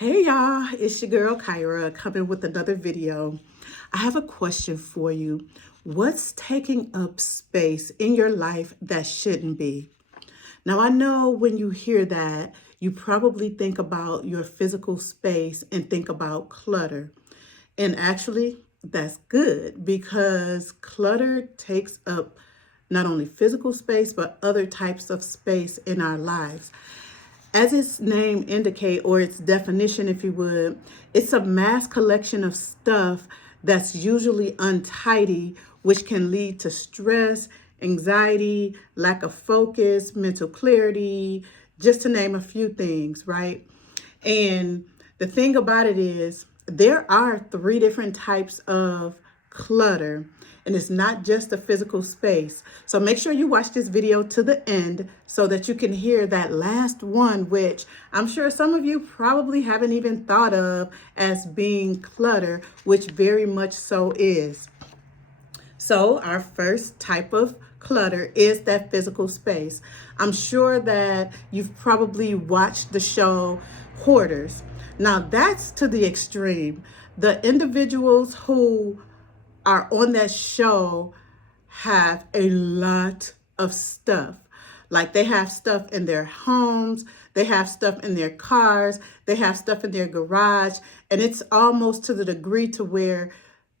Hey y'all, it's your girl Kyra coming with another video. I have a question for you. What's taking up space in your life that shouldn't be? Now, I know when you hear that, you probably think about your physical space and think about clutter. And actually, that's good because clutter takes up not only physical space, but other types of space in our lives. As its name indicate, or its definition, if you would, it's a mass collection of stuff that's usually untidy, which can lead to stress, anxiety, lack of focus, mental clarity, just to name a few things, right? And the thing about it is, there are three different types of clutter, and it's not just the physical space. So make sure you watch this video to the end so that you can hear that last one, which I'm sure some of you probably haven't even thought of as being clutter, which very much so is. So our first type of clutter is that physical space. I'm sure that you've probably watched the show Hoarders. Now that's to the extreme. The individuals who are on that show have a lot of stuff. Like they have stuff in their homes, they have stuff in their cars, they have stuff in their garage, and it's almost to the degree to where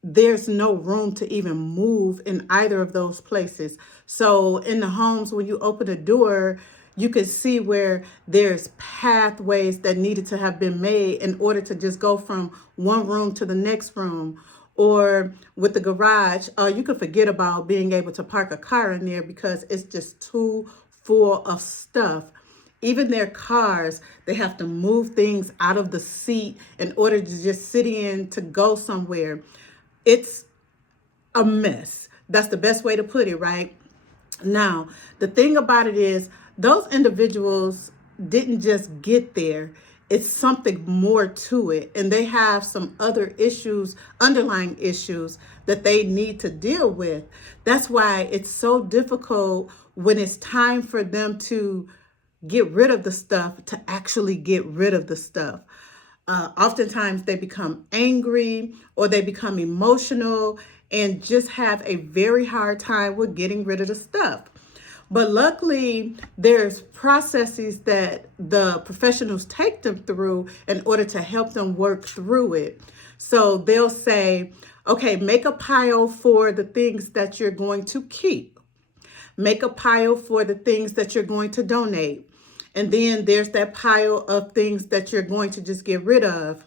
there's no room to even move in either of those places. So in the homes, when you open a door, you can see where there's pathways that needed to have been made in order to just go from one room to the next room. Or with the garage, you could forget about being able to park a car in there because it's just too full of stuff. Even their cars, they have to move things out of the seat in order to just sit in to go somewhere. It's a mess. That's the best way to put it, right? Now, the thing about it is, those individuals didn't just get there. It's something more to it. And they have some other issues, underlying issues that they need to deal with. That's why it's so difficult when it's time for them to get rid of the stuff to actually get rid of the stuff. Oftentimes they become angry or they become emotional and just have a very hard time with getting rid of the stuff. But luckily, there's processes that the professionals take them through in order to help them work through it. So they'll say, okay, make a pile for the things that you're going to keep. Make a pile for the things that you're going to donate. And then there's that pile of things that you're going to just get rid of.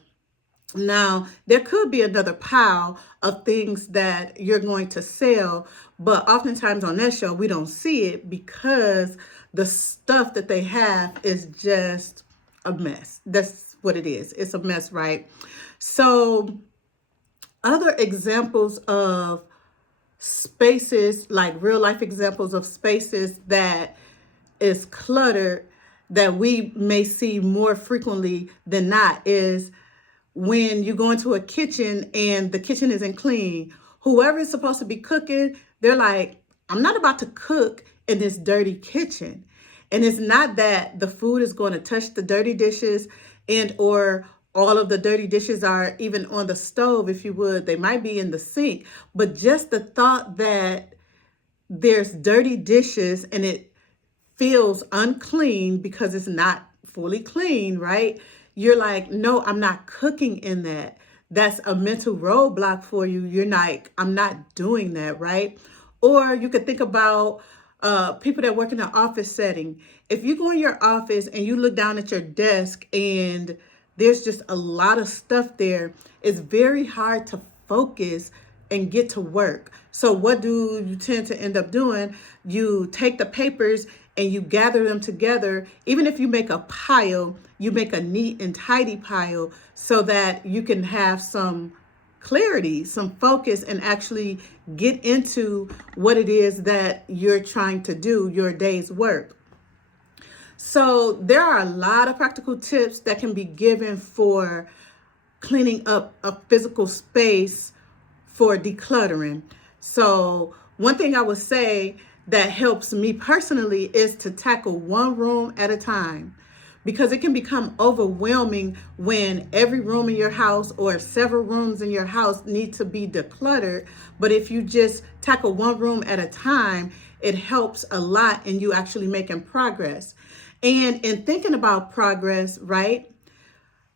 Now, there could be another pile of things that you're going to sell, but oftentimes on that show, we don't see it because the stuff that they have is just a mess. That's what it is. It's a mess, right? So, other examples of spaces, like real life examples of spaces that is cluttered that we may see more frequently than not is when you go into a kitchen and the kitchen isn't clean. Whoever is supposed to be cooking, they're like, I'm not about to cook in this dirty kitchen. And it's not that the food is going to touch the dirty dishes and or all of the dirty dishes are even on the stove, if you would. They might be in the sink. But just the thought that there's dirty dishes and it feels unclean because it's not fully clean, right? You're like, no, I'm not cooking in that. That's a mental roadblock for you. You're like, I'm not doing that, right? Or you could think about people that work in an office setting. If you go in your office and you look down at your desk and there's just a lot of stuff there, it's very hard to focus and get to work. So what do you tend to end up doing? You take the papers and you gather them together. Even if you make a pile, you make a neat and tidy pile so that you can have some clarity, some focus, and actually get into what it is that you're trying to do, your day's work. So there are a lot of practical tips that can be given for cleaning up a physical space for decluttering. So one thing I would say that helps me personally is to tackle one room at a time. because it can become overwhelming when every room in your house or several rooms in your house need to be decluttered. But if you just tackle one room at a time, it helps a lot in you actually making progress. And in thinking about progress, right?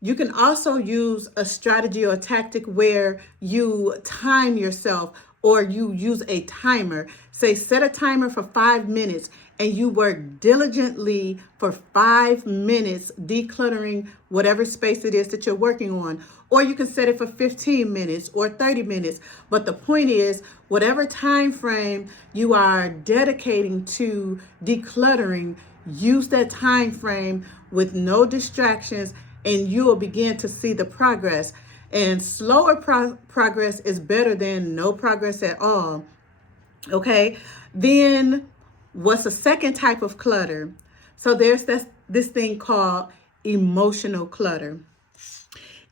You can also use a strategy or a tactic where you time yourself, or you use a timer. Say, set a timer for 5 minutes and you work diligently for 5 minutes decluttering whatever space it is that you're working on. Or you can set it for 15 minutes or 30 minutes. But the point is, whatever time frame you are dedicating to decluttering, use that time frame with no distractions, and you will begin to see the progress. And slower progress is better than no progress at all. Okay. Then what's a second type of clutter? So there's this thing called emotional clutter.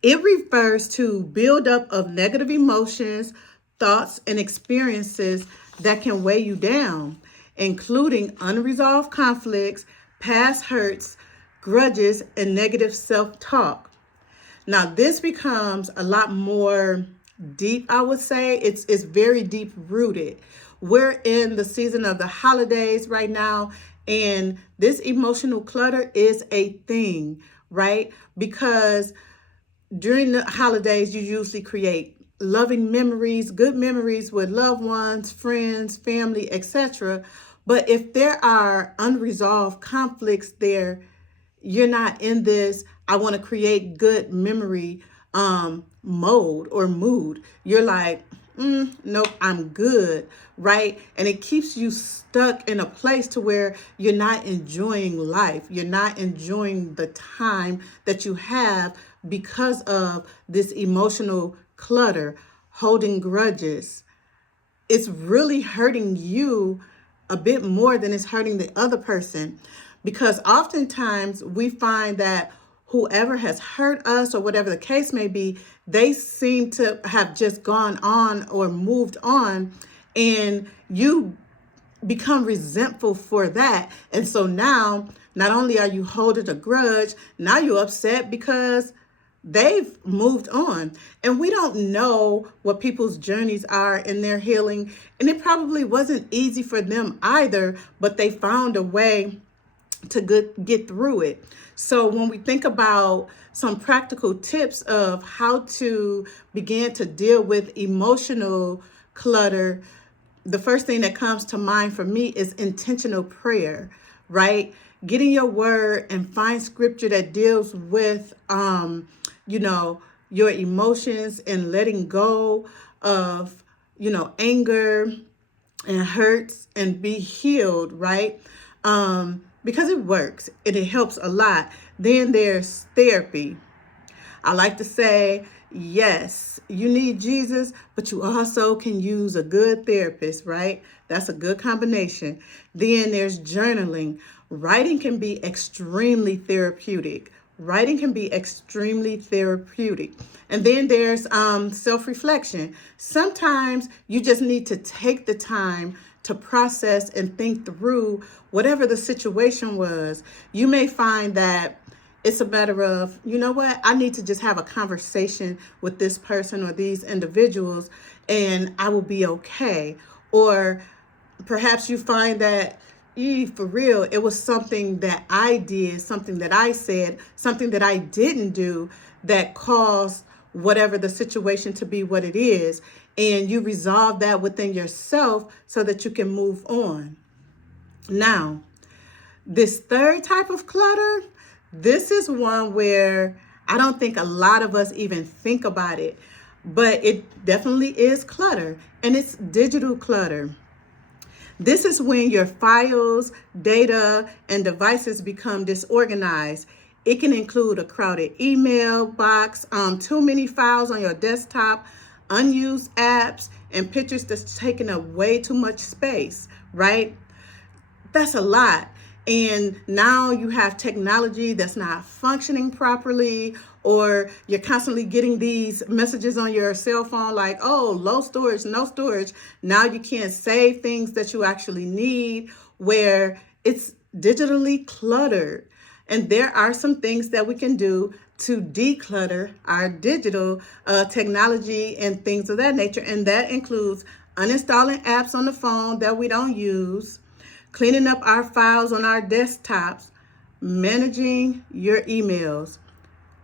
It refers to buildup of negative emotions, thoughts, and experiences that can weigh you down, including unresolved conflicts, past hurts, grudges, and negative self-talk. Now, this becomes a lot more deep, I would say. It's very deep rooted. We're in the season of the holidays right now, and this emotional clutter is a thing, right? Because during the holidays, you usually create loving memories, good memories with loved ones, friends, family, etc. But if there are unresolved conflicts there, you're not in this I want to create good memory mode or mood. You're like, nope, I'm good, right? And it keeps you stuck in a place to where you're not enjoying life. You're not enjoying the time that you have because of this emotional clutter, holding grudges. It's really hurting you a bit more than it's hurting the other person, because oftentimes we find that whoever has hurt us or whatever the case may be, they seem to have just gone on or moved on, and you become resentful for that. And so now, not only are you holding a grudge, now you're upset because they've moved on. And we don't know what people's journeys are in their healing. And it probably wasn't easy for them either, but they found a way to get through it. So when we think about some practical tips of how to begin to deal with emotional clutter, the first thing that comes to mind for me is intentional prayer, right? Getting your word and find scripture that deals with, your emotions and letting go of, anger and hurts and be healed, right? Because it works and it helps a lot. Then there's therapy. I like to say, yes, you need Jesus, but you also can use a good therapist, right? That's a good combination. Then there's journaling. Writing can be extremely therapeutic. Writing can be extremely therapeutic. And then there's self-reflection. Sometimes you just need to take the time to process and think through whatever the situation was. You may find that it's a matter of, you know what, I need to just have a conversation with this person or these individuals and I will be okay. Or perhaps you find that, for real, it was something that I did, something that I said, something that I didn't do that caused whatever the situation to be what it is. And you resolve that within yourself so that you can move on. Now, this third type of clutter, this is one where I don't think a lot of us even think about it, but it definitely is clutter, and it's digital clutter. This is when your files, data, and devices become disorganized. It can include a crowded email box, too many files on your desktop, unused apps, and pictures that's taking up way too much space, right? That's a lot. And now you have technology that's not functioning properly, or you're constantly getting these messages on your cell phone like, oh, low storage, no storage. Now you can't save things that you actually need, where it's digitally cluttered. And there are some things that we can do to declutter our digital technology and things of that nature. And that includes uninstalling apps on the phone that we don't use, cleaning up our files on our desktops, managing your emails.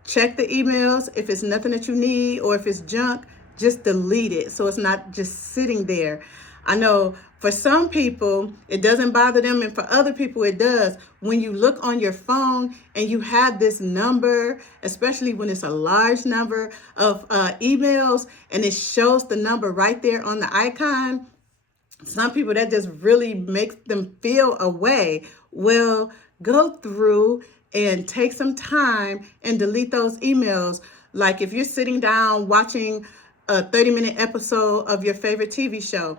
Check the emails. If it's nothing that you need or if it's junk, just delete it so it's not just sitting there. I know for some people it doesn't bother them, and for other people it does. When you look on your phone and you have this number, especially when it's a large number of emails and it shows the number right there on the icon, some people that just really makes them feel a way. Well, go through and take some time and delete those emails. Like if you're sitting down watching a 30-minute episode of your favorite TV show,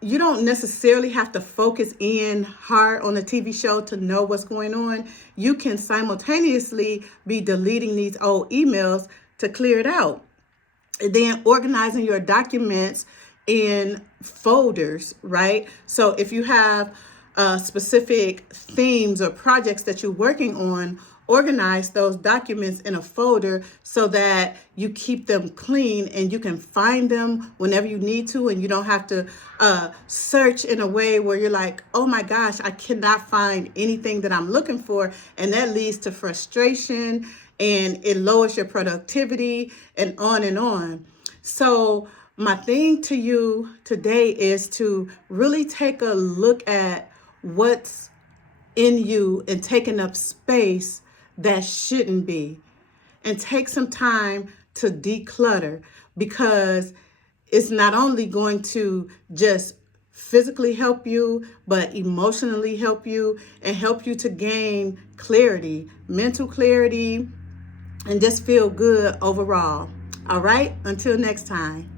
you don't necessarily have to focus in hard on the TV show to know what's going on. You can simultaneously be deleting these old emails to clear it out. And then organizing your documents in folders, right? So if you have specific themes or projects that you're working on, organize those documents in a folder so that you keep them clean and you can find them whenever you need to, and you don't have to search in a way where you're like, oh my gosh, I cannot find anything that I'm looking for. And that leads to frustration and it lowers your productivity and on and on. So my thing to you today is to really take a look at what's in you and taking up space that shouldn't be, and take some time to declutter, because it's not only going to just physically help you, but emotionally help you and help you to gain clarity, mental clarity, and just feel good overall. All right, until next time.